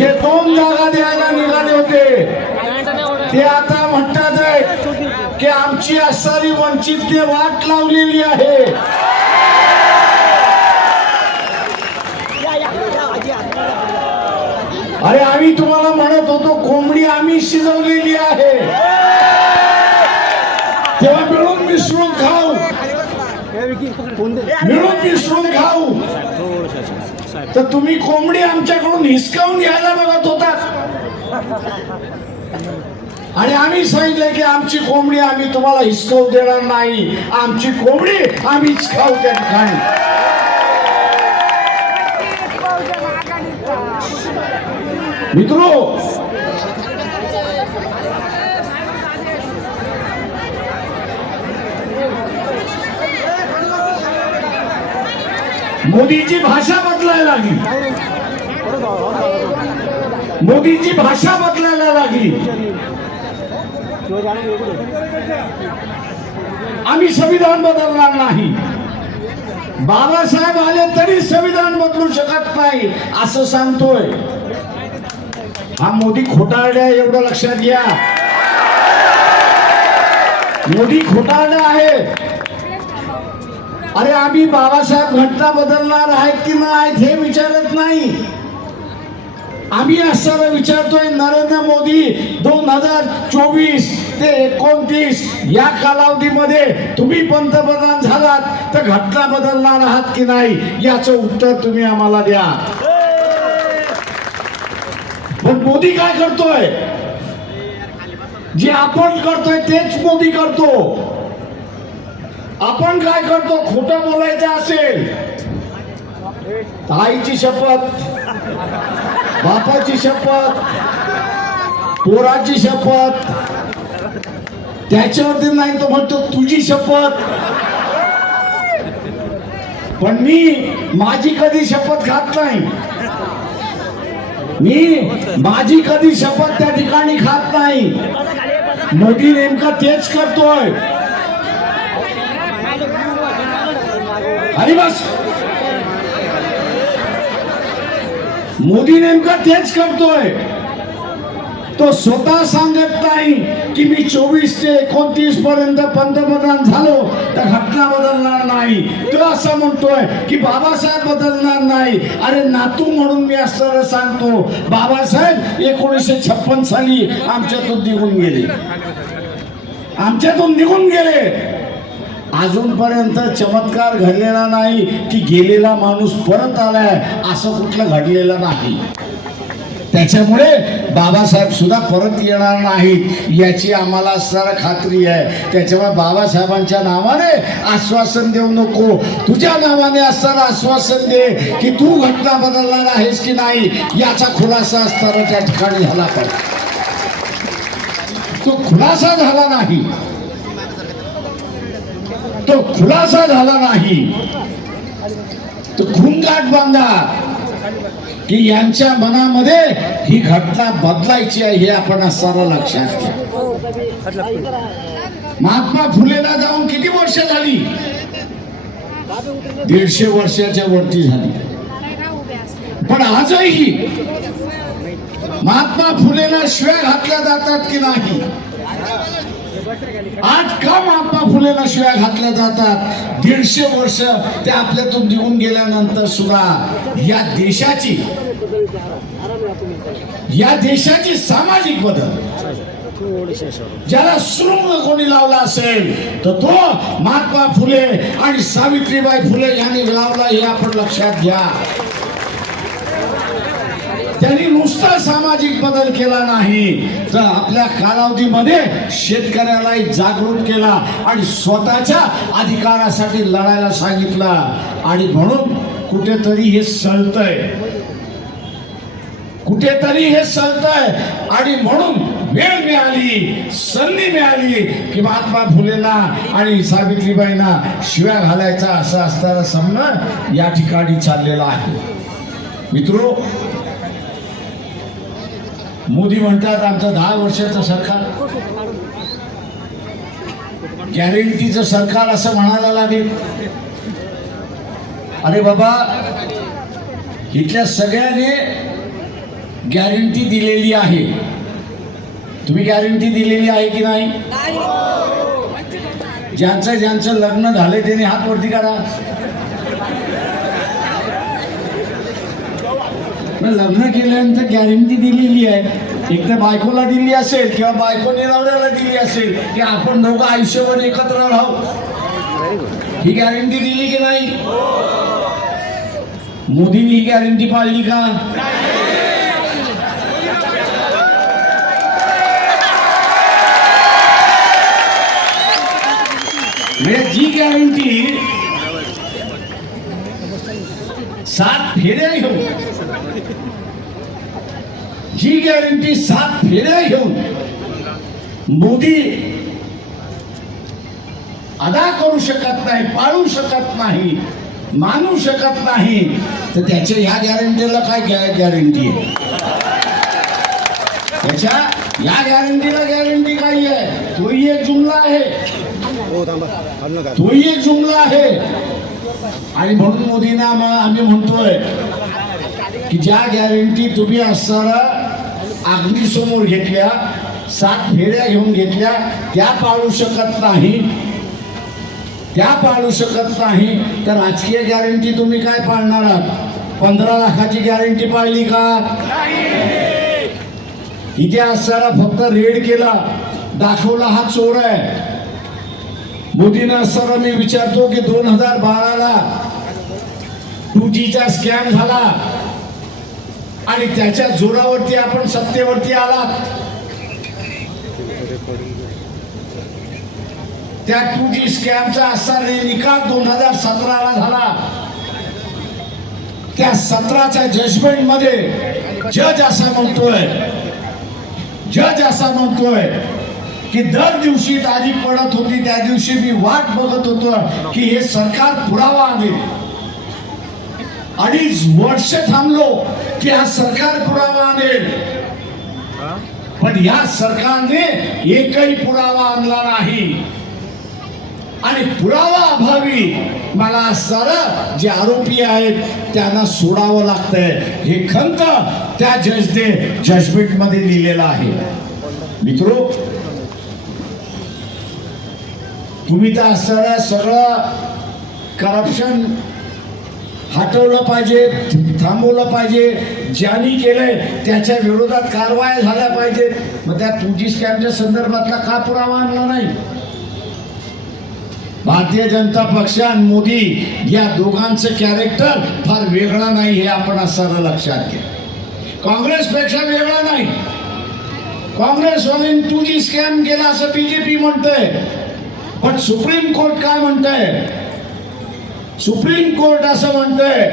जे दोन जागा द्यायला निघाले होते ते आता म्हणतात की आमची असणारी वंचितने वाट लावलेली आहे. अरे आम्ही तुम्हाला म्हणत होतो कोंबडी आम्ही शिजवलेली आहे. तेव्हा मिळून मिसळून खाऊ. मिळून मिसळून खाऊ. तर तुम्ही कोंबडी आमच्याकडून हिसकावून घ्यायला बघत होतात. आणि आम्ही सांगितलं की आमची कोंबडी आम्ही तुम्हाला हिसकावू देणार नाही. आमची कोंबडी आम्ही खाऊ त्या ठिकाणी मित्रो मोदीची भाषा बदलायला लागली. मोदीची भाषा बदलायला लागली. आम्ही संविधान बदलणार नाही. बाबासाहेब आले तरी संविधान बदलू शकत नाही असं सांगतोय. हा मोदी खोटारड्या एवढं लक्षात घ्या. मोदी खोटारडा आहे. अरे आम्ही बाबासाहेब घटना बदलणार आहेत की नाही हे विचारत नाही. आम्ही असं विचारतोय नरेंद्र मोदी दोन हजार चोवीस ते एकोणतीस या कालावधीमध्ये तुम्ही पंतप्रधान झालात तर घटना बदलणार आहात की नाही याचं उत्तर तुम्ही आम्हाला द्या. पण मोदी काय करतोय? जे आपण करतोय तेच मोदी करतो. आपण काय करतो? खोटं बोलायचं असेल. आईची शपथ बापाची शपथ पोराची शपथ. त्याच्यावरती नाही तो म्हणतो तुझी शपथ. पण मी माझी कधी शपथ खात नाही. मी माझी कधी शपथ त्या ठिकाणी खात नाही. मोदी नेमका तेच करतोय. आणि बस मोदी नेमका तेच करतोय. तो स्वतः सांगत नाही की मी चोवीस ते एकोणतीस पर्यंत पंतप्रधान झालो तर घटना बदलणार नाही. तो असं म्हणतोय की बाबासाहेब बदलणार नाही. अरे नातू म्हणून मी असं सांगतो. बाबासाहेब एकोणीसशे छप्पन साली आमच्यातून निघून गेले. आमच्यातून निघून गेले. अजूनपर्यंत चमत्कार घडलेला नाही की गेलेला माणूस परत आलाय असं कुठलं घडलेलं नाही. त्याच्यामुळे बाबासाहेब सुद्धा परत येणार नाहीत याची आम्हाला सर खात्री आहे. त्याच्यामुळे बाबासाहेबांच्या नावाने आश्वासन देऊ नको. तुझ्या नावाने असताना आश्वासन दे की तू घटना बदलणार आहेस की नाही याचा खुलासा असताना त्या ठिकाणी झाला पाहिजे. तो खुलासा झाला नाही. तो खुलासा झाला नाही. तो घुंगाट बांधा की यांच्या मनामध्ये ही घटना बदलायची आहे हे आपण असताना लक्षात घ्या. महात्मा फुलेला जाऊन किती वर्ष झाली? दीडशे वर्षाच्या वरती झाली. पण आजही महात्मा फुलेला शिव्या घातल्या जातात की नाही? आज का महात्मा फुलेला शिव्या घातल्या जातात. दीडशे वर्ष ते आपल्यातून निघून गेल्यानंतर सुद्धा या देशाची या देशाची सामाजिक बदल. ज्याला शृंग कोणी लावला असेल तर तो महात्मा फुले आणि सावित्रीबाई फुले यांनी लावला हे आपण लक्षात घ्या. त्यांनी नुसतं बदल केला नाही. तर आपल्या कालावधीमध्ये शेतकऱ्यालाही जागृत केला आणि स्वतःच्या अधिकारासाठी लढायला सांगितला. आणि म्हणून कुठेतरी हे सळतय. कुठेतरी हे सळतय. आणि म्हणून वेळ मिळाली संधी मिळाली की महात्मा फुलेंना आणि सावित्रीबाईंना शिव्या घालायचा असं असताना सामना या ठिकाणी चाललेला आहे. मित्रो मोदी म्हणतात आमचं दहा वर्षाचं सरकार. गॅरंटीचं सरकार असं म्हणायला लागेल. अरे बाबा इथल्या सगळ्याने गॅरंटी दिलेली आहे. तुम्ही गॅरंटी दिलेली आहे की नाही? ज्यांचं ज्यांचं लग्न झालंय त्याने हात वरती करा लग्न केल्यानंतर गॅरंटी दिलेली आहे. एक तर बायकोला दिली असेल किंवा बायकोने नवऱ्याला दिली असेल की आपण दोघं आयुष्यभर एकत्र राहू. ही गॅरंटी दिली की नाही? मोदींनी ही गॅरंटी पाळली का? म्हणजे जी गॅरंटी सात फेऱ्या घेऊ ही गॅरंटी सात फेऱ्या घेऊन मोदी अदा करू शकत नाही पाळू शकत नाही मानू शकत नाही तर त्याच्या ह्या गॅरंटीला काय गॅरंटी आहे? त्याच्या या गॅरंटीला गॅरंटी काय आहे? तोही एक जुमला आहे. तोही एक जुमला आहे. आणि म्हणून मोदींना आम्ही म्हणतोय की ज्या गॅरंटी तुम्ही असताना अग्नीसमोर घेतल्या सात फेऱ्या घेऊन घेतल्या त्या पाळू शकत नाही. त्या पाळू शकत नाही. तर राजकीय गॅरंटी तुम्ही काय पाळणार आहात? पंधरा लाखाची गॅरंटी पाळली का? इथे असताना फक्त रेड केला. दाखवला हा चोर आहे. मोदीनं असताना मी विचारतो की दोन हजार बाराला टू जीचा स्कॅम झाला. आणि त्याच्या जोरावरती आपण सत्तेवरती आलात. त्या टू जी स्कॅमचा असा निकाल दोन हजार सतराला झाला. त्या सतराच्या जजमेंटमध्ये जज असा म्हणतोय जज असा म्हणतोय की दर दिवशी तारीख पडत होती त्या दिवशी मी वाट बघत होतो की हे सरकार पुरावा आणेल. अडीच वर्ष थांबलो की हा सरकार पुरावा आणेल. पण या सरकारने एकही पुरावा आणला नाही. आणि पुरावा अभावी मला सारं जे आरोपी आहेत त्यांना सोडावं लागतंय. हे खंत त्या जजने जजमेंटमध्ये लिहिलेलं आहे. मित्रो तुम्ही तर असणाऱ्या सगळं करप्शन हटवलं पाहिजे थांबवलं पाहिजे. ज्यांनी केलंय त्याच्या विरोधात कारवाया झाल्या पाहिजेत मग त्या टू जी स्कॅमच्या संदर्भातला का पुरावा आणला नाही? भारतीय जनता पक्ष आणि मोदी या दोघांचं कॅरेक्टर फार वेगळा नाही हे आपण असताना लक्षात घ्या. काँग्रेसपेक्षा वेगळा नाही. काँग्रेसवाल्यांनी टू जी स्कॅम केला असं बीजेपी म्हणतंय. पण सुप्रीम कोर्ट काय म्हणतंय? सुप्रीम कोर्ट असं म्हणतंय